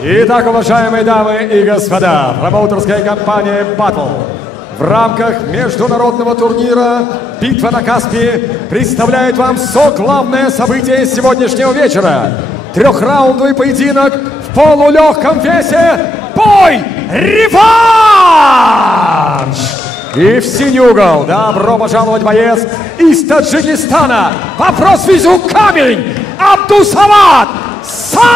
Итак, уважаемые дамы и господа, промоутерская компания Battle в рамках международного турнира «Битва на Каспии» представляет вам главное событие сегодняшнего вечера. Трехраундовый поединок в полулегком весе. Бой! Реванш! И в синий угол добро пожаловать боец из Таджикистана по прозвищу Камень Абдусамат Сангов!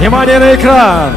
Внимание на экран!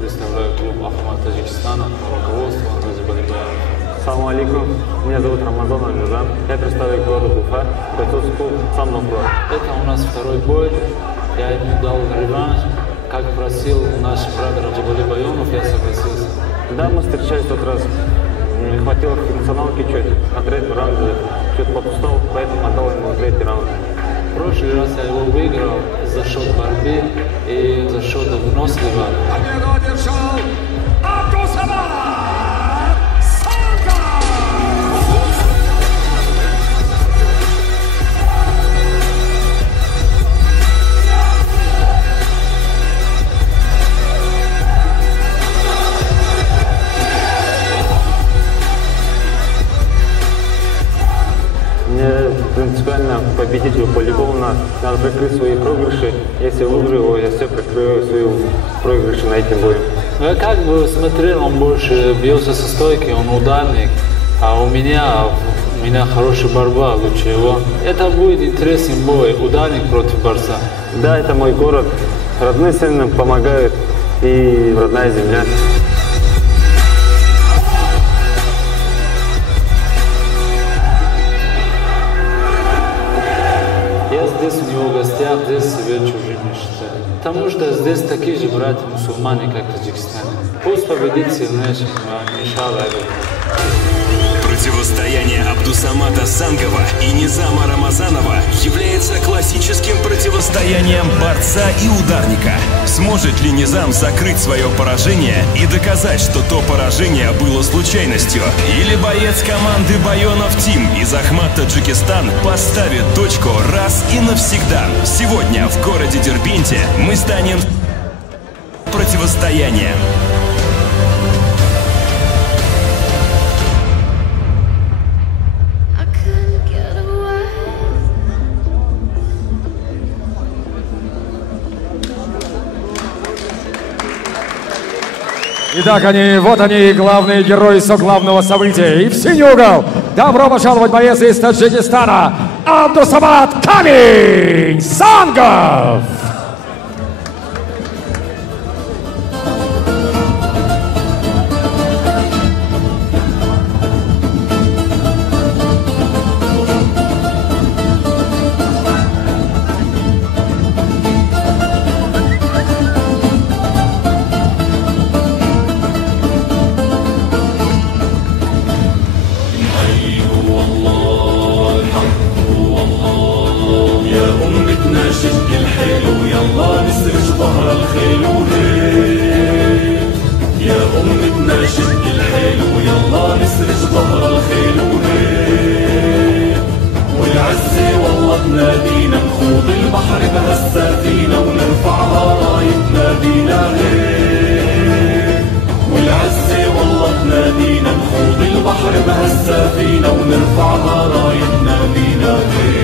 Представляю клуб Ахмат Таджикистана, руководство Назибалибаева. Ассаламу алейкум, меня зовут Рамазан Аль-Мизан, я представляю город Уфа, бойцовский клуб Самнокро. Это у нас второй бой, я ему дал реванш, как просил наш брат Раджабалибаев, я согласился. Да, мы встречались в тот раз, не хватило эмоционалки чуть, на третьем раунде чуть подустал, поэтому отдал ему третий раунд. В прошлый раз я его выиграл за счет борьбы и за счет выносливого. Победу одержал Абдусамат Сангов! Мне принципиально победителю по-любому надо прикрыть свои проигрыши. Если я выиграю его, я все прикрою свои проигрыши на этим боем. Ну, я как бы смотрел, он больше бьется со стойки, он ударник, а у меня хорошая борьба лучше его. Это будет интересный бой, ударник против борца. Да, это мой город, родные сильно помогают и родная земля. Здесь у него в гостях, здесь себя чужими считают. Потому что здесь такие же братья-мусульмане, как в Таджикистане. Пусть победит сильнейший, иншаллах. Противостояние Абдусамата Сангова и Низама Рамазанова является классическим противостоянием борца и ударника. Сможет ли Низам закрыть свое поражение и доказать, что то поражение было случайностью? Или боец команды Байонов Тим из Ахмат Таджикистан поставит точку раз и навсегда? Сегодня в городе Дербенте мы станем противостоянием. Итак, вот они, главные герои главного события. И в синий угол добро пожаловать боец из Таджикистана Абдусамат Камень Сангов! نادينا نخوض البحر بهالسفينة ونرفعها رايتنا بينا غير والعزة والله تنادينا نخوض البحر بهالسفينة ونرفعها رايتنا بينا غير.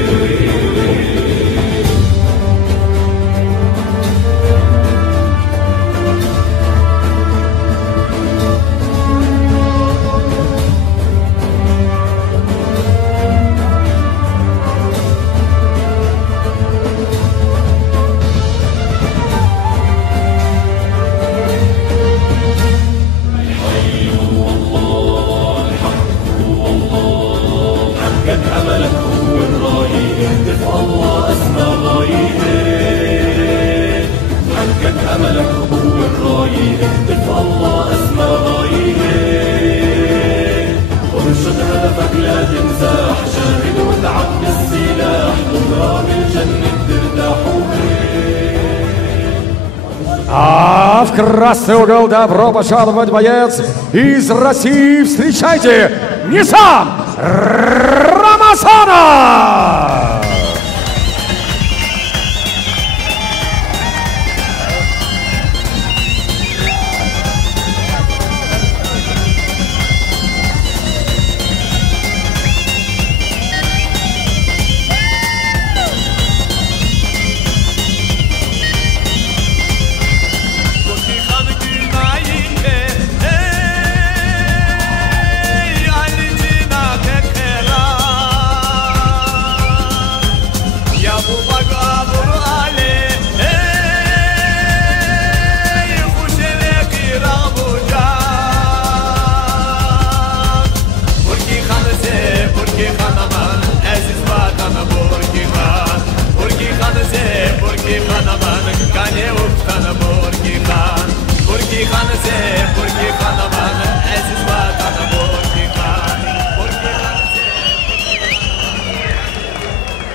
А в красный угол добро пожаловать боец из России. Встречайте, Низам Рамазанов!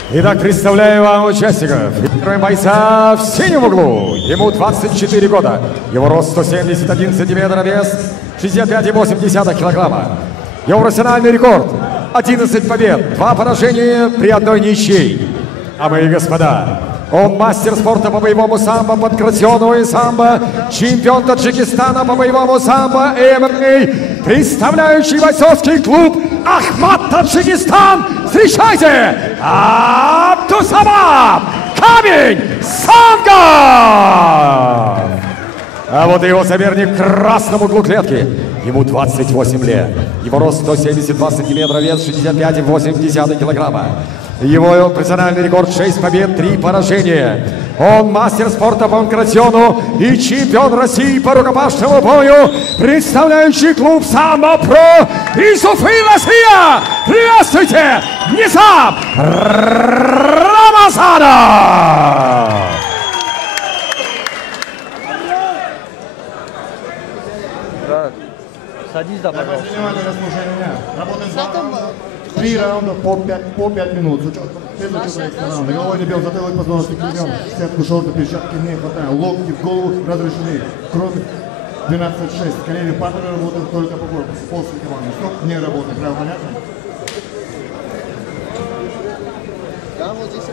Итак, представляю вам участников. Первый бойца в синем углу. Ему 24 года. Его рост 171 сантиметр, вес 65,8 килограмма. Его профессиональный рекорд 11 побед, 2 поражения при 1 ничьей. А мои господа, он мастер спорта по боевому самбо, панкратионовое самбо, чемпион Таджикистана по боевому самбо и ММА, представляющий бойцовский клуб Ахмат Таджикистан. Встречайте, Абдусамат Камень Сангов! А вот и его соперник в красном углу клетки. Ему 28 лет. Его рост 172 сантиметра, вес 65,8 килограмма. Его профессиональный рекорд 6 побед, 3 поражения. Он мастер спорта по панкратиону и чемпион России по рукопашному бою, представляющий клуб «Самбо Про» из Уфы, Россия! Приветствуйте, Низам Рамазанов! Садись, да, пожалуйста. Работаем 3 раунда по 5 минут. Без учета раунда. Головой не бьем, затылок позвоночник не бьем. Сетку, шорты, перчатки не хватаем. Локти в голову разрешены. Кроме 12-6. Колени партнера работают только по корпусу. После команды. Стоп, не работает. Правильно, понятно? Да, вот здесь.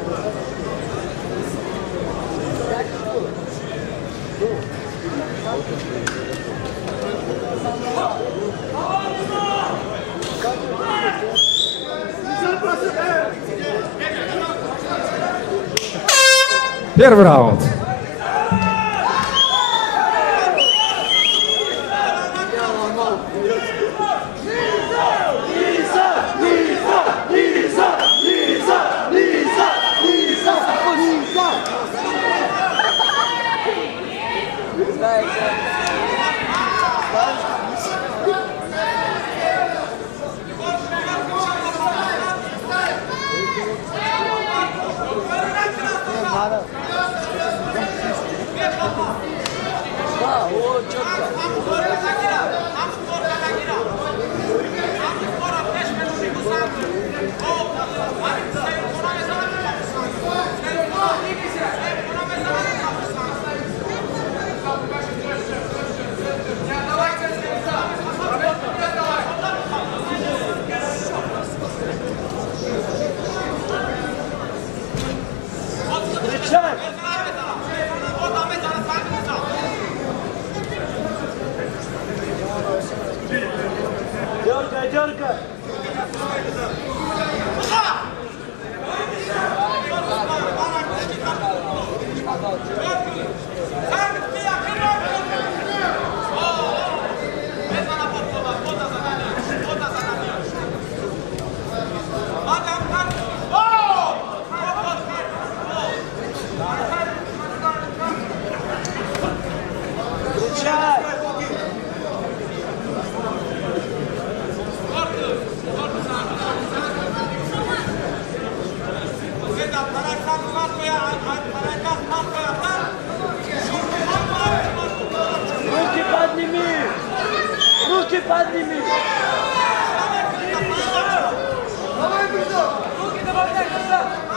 Первый раунд.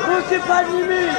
Руки подними!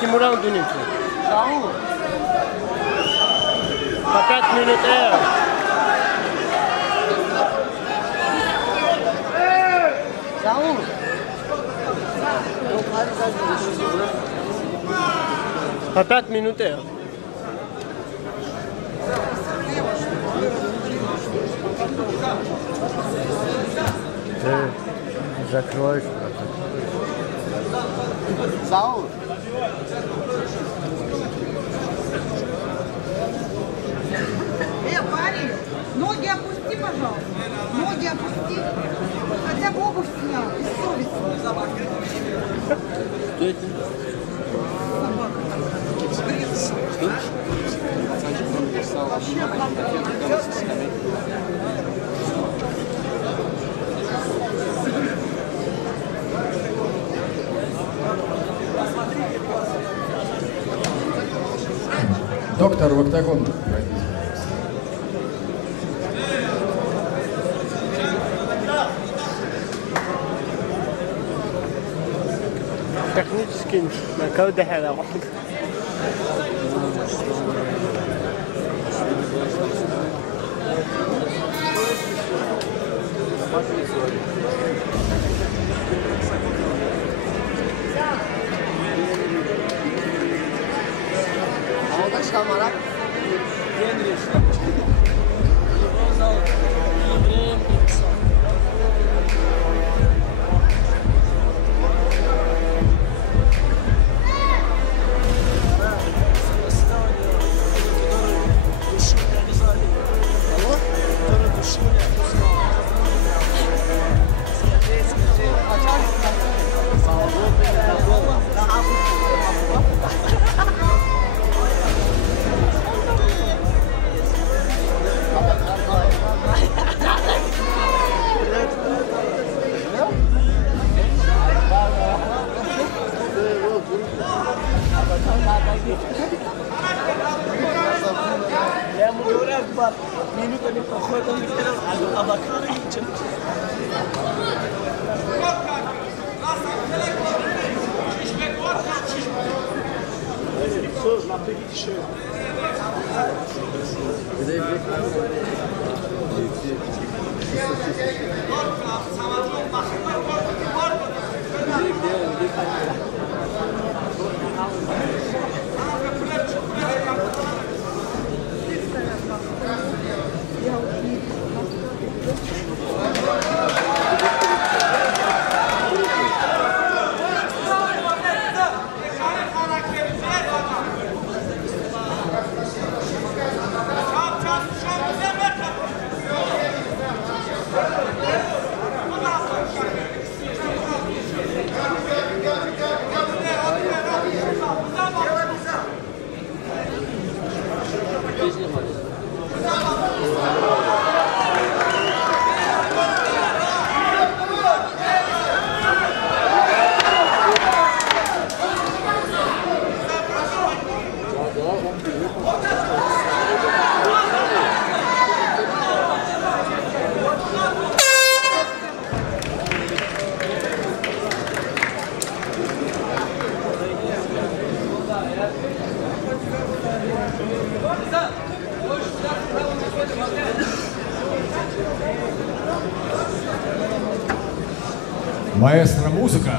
Ultimul round unic. По 5 минут эр. По 5 минут эр. Ты закроешь. Саул. Парень, ноги опусти, пожалуйста. Ноги опусти. Хотя бы обувь снял, бессовестно. Что это? Доктор в октагон. Технически на кого-то хера. Камара. Я ему говорю, Акбар, минута не проходит, он говорит, Абакар. Söz, напряги еще. Маэстро музыка.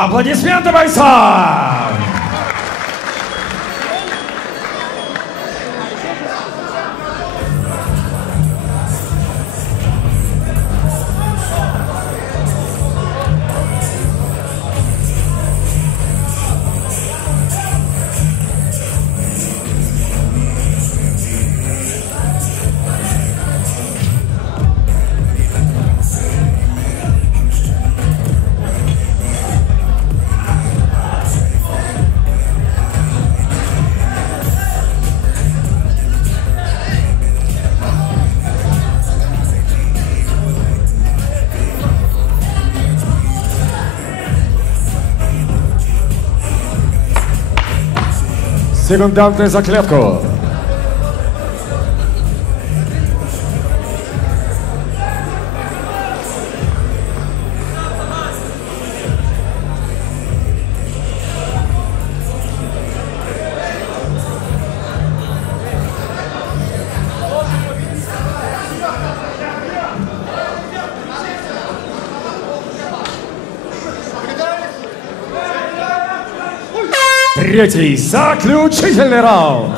Аплодисменты бойцам! Секундантный за клетку. Третий заключительный раунд.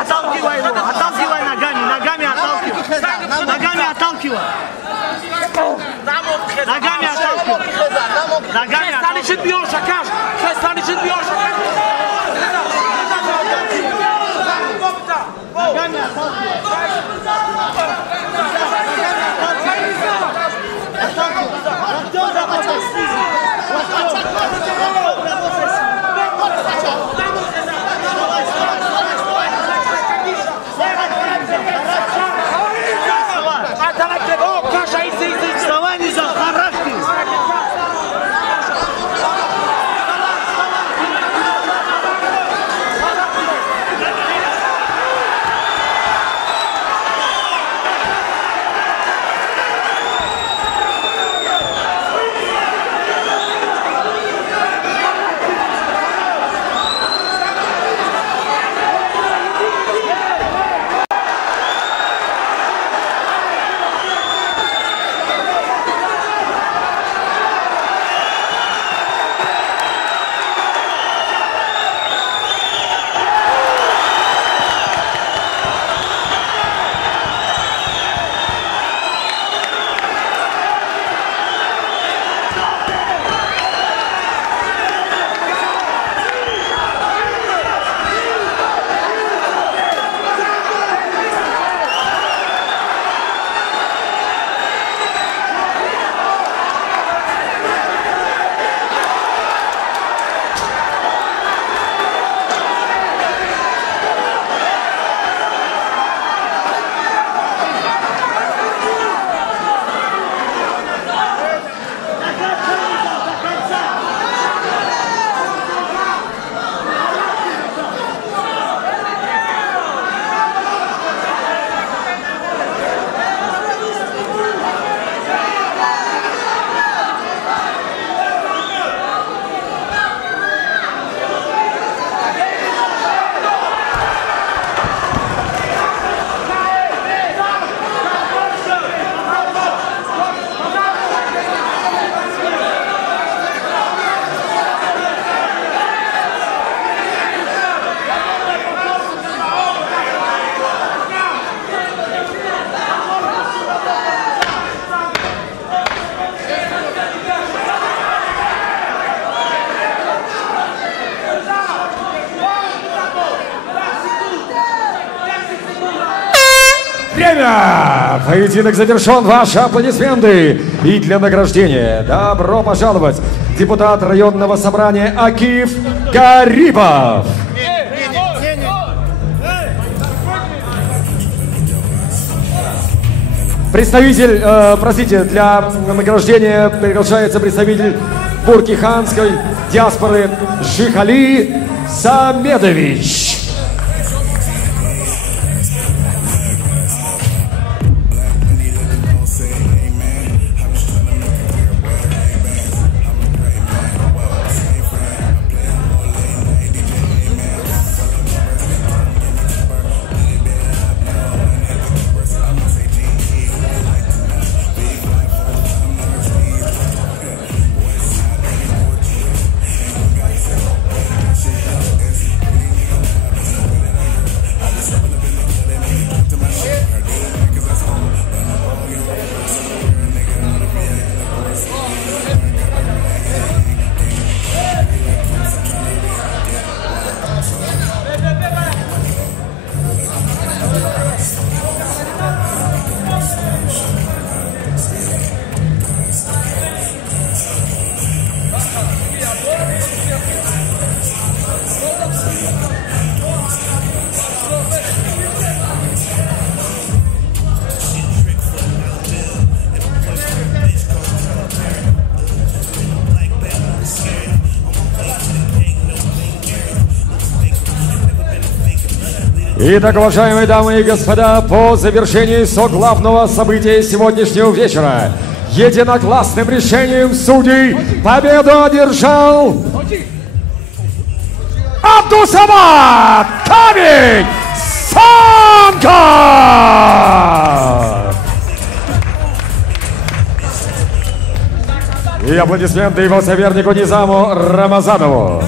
Отталкивай его, отталкивай ногами, ногами отталкивай. Ногами отталкивай. Ногами отталкивай. Ногами вставай, Низам, характер. время! Поединок завершен. Ваши аплодисменты. И для награждения добро пожаловать депутат районного собрания Акиф Гарипов. Представитель, простите, для награждения приглашается представитель буркиханской диаспоры Жихали Самедович. Итак, уважаемые дамы и господа, по завершении главного события сегодняшнего вечера единогласным решением судей победу одержал Абдусамат Камень Санков! И аплодисменты его сопернику Низаму Рамазанову.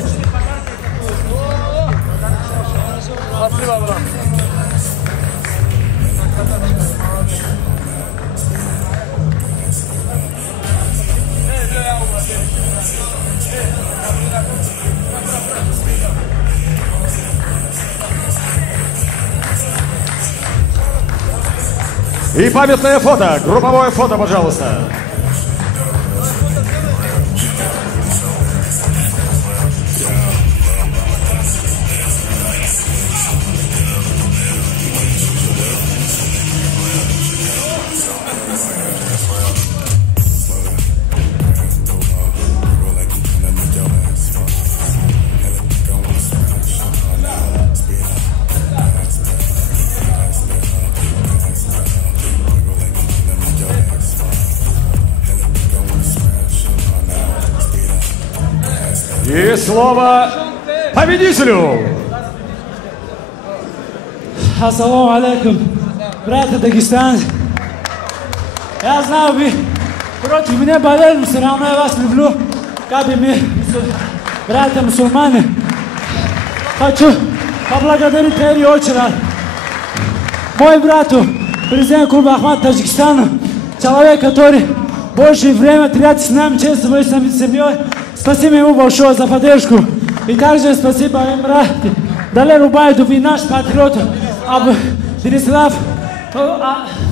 И памятное фото, групповое фото, пожалуйста. И слово победителю. Ассаламу алейкум, браты дагестанцы. Я знаю, вы против меня болели, но все равно я вас люблю. Как бы мы, братья мусульмане, хочу поблагодарить в первую очередь мой брату, президент клуба Ахмат Таджикистана, человек, который больше времени тратит с нами, чем с своей семьей. Спасибо ему большое за поддержку. И также спасибо Эмрате, Далеру Байду и наш патриот, Денислав,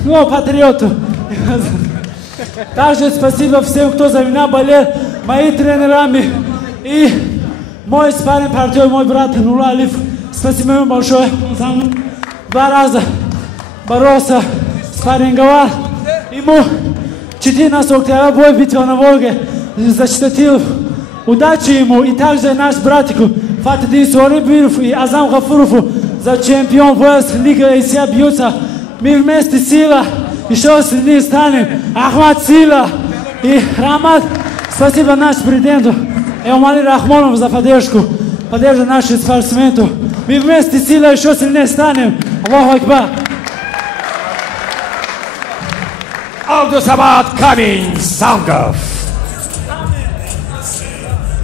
патриоту. Также спасибо всем, кто за меня болел, мои тренерами и мой спарринг партнер, мой брат Нур Алиф. Спасибо ему большое. Он 2 раза боролся, спарринговал. Ему 14 октября бой битва на Волге защитил. Удачи ему и также наш братику Фатидин Суарибиров и Азам Гафурову за чемпион ВС Лига Азия бьются. Мы вместе сила, еще сильнее станем. Ахмад сила и Рамад. Спасибо нашему президенту Эмомали Рахмонову за поддержку. Поддержку наших спортсменов. Мы вместе сила, еще сильнее станем. Аллаху Акбар. Абдусамат Камень Санков.